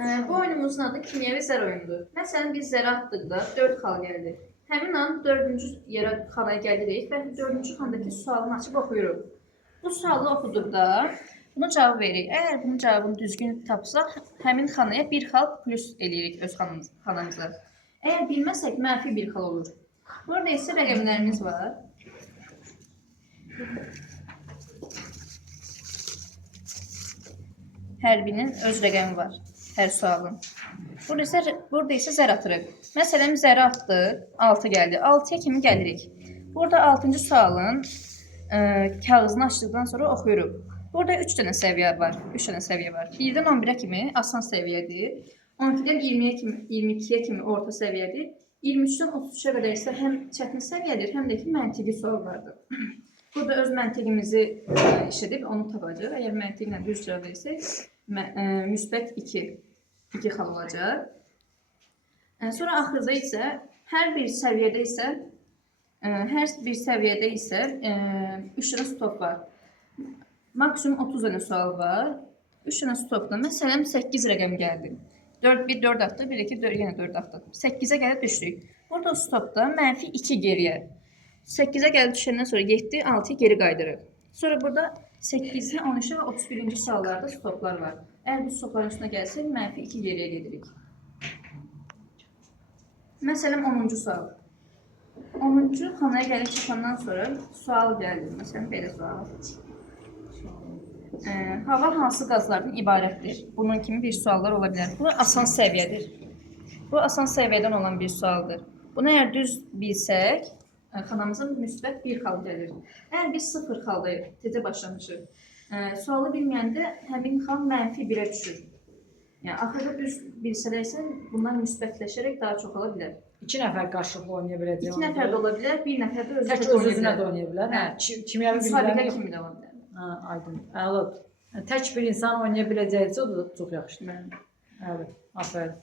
Bu oyunumuzun adı kimyəvi zər oyunudur. Məsələn, biz zərə atdıqda 4 xal gəldi. Həmin an 4-cü yerə xalaya gəlirik və 4-cü xandakı sualını açıb oxuyuruq. Bu sualı oxuduqda bunun cavabı veririk. Əgər bunun cavabını düzgün tapsaq, həmin xanaya 1 xal plus eləyirik öz xanamıza. Əgər bilməsək, mənfi 1 xal olur. Burada isə rəqəmlərimiz var. Hər birinin öz rəqəmi var, hər sualın. Burada isə zər atırıq. Məsələn, zəri atdıq, 6 gəldi. 6-ya kimi gəlirik. Burada 6-cı sualın kağızını açdıqdan sonra oxuyuruq. Burada 3 dənə səviyyə var. 3 dənə səviyyə var. 1-dən 11-ə kimi asan səviyyədir. 12-dən 22-yə kimi orta səviyyədir. 23-dən 33-ə qədər isə həm çətin səviyyədir, həm də ki, məntiqi suallardır. Burada öz məntiqimizi işlədib onu tapacaq. Əgər məntiqlə düz cavab versək, müsbət 2 xal olacaq. Sonra axırda isə hər bir səviyyədə isə 3 dənə stop var. Maksimum 30 dənə sual var. 3 dənə stopda. Məsələn, 8 rəqəmi gəldi. 4, 4 atdıq, 1, 2, 4, yenə 4 atdıq. 8-ə gəlib düşdük. Burada stopda mənfi 2 geriyə. 8-ə gəlib düşəndən sonra 7, 6-ya geri qaydırıq. Sonra burada 8-i, 13-ə və 31-ci suallarda stoplar var. Əgər bu stopların üstünə gəlsək, mənfi 2 geriyə gedirik. Məsələn, 10-cu sual. 10-cu xanaya gəlib çıxandan sonra sual gəldi. Məsələn, belə sual. Hava hansı qazlardan ibarətdir? Bunun kimi bir suallar ola bilər. Bu asan səviyyədir. Bu asan səviyyədən olan bir sualdır. Bunu əgər düz bilsək, xanamıza müsbət 1 xal gəlir. Əgər biz 0 xaldayıq, tezə başlamışıq, sualı bilməyəndə həmin xal mənfi 1-ə düşür. Yəni, axırda düz bilsələr isə bunlar müsbətləşərək daha çox ola bilər. 2 nəfər qarşılıqlı oynaya biləcək. 2 nəfər də ola bilər, 1 nəfər də öz-özünə də oynaya bilər. Kimyəvi müsabiqə kimi də ola bilər. Aydın. Əladır. Tək bir insan oynaya biləcəksə, o da çox yaxşıdır. Əli, afərin.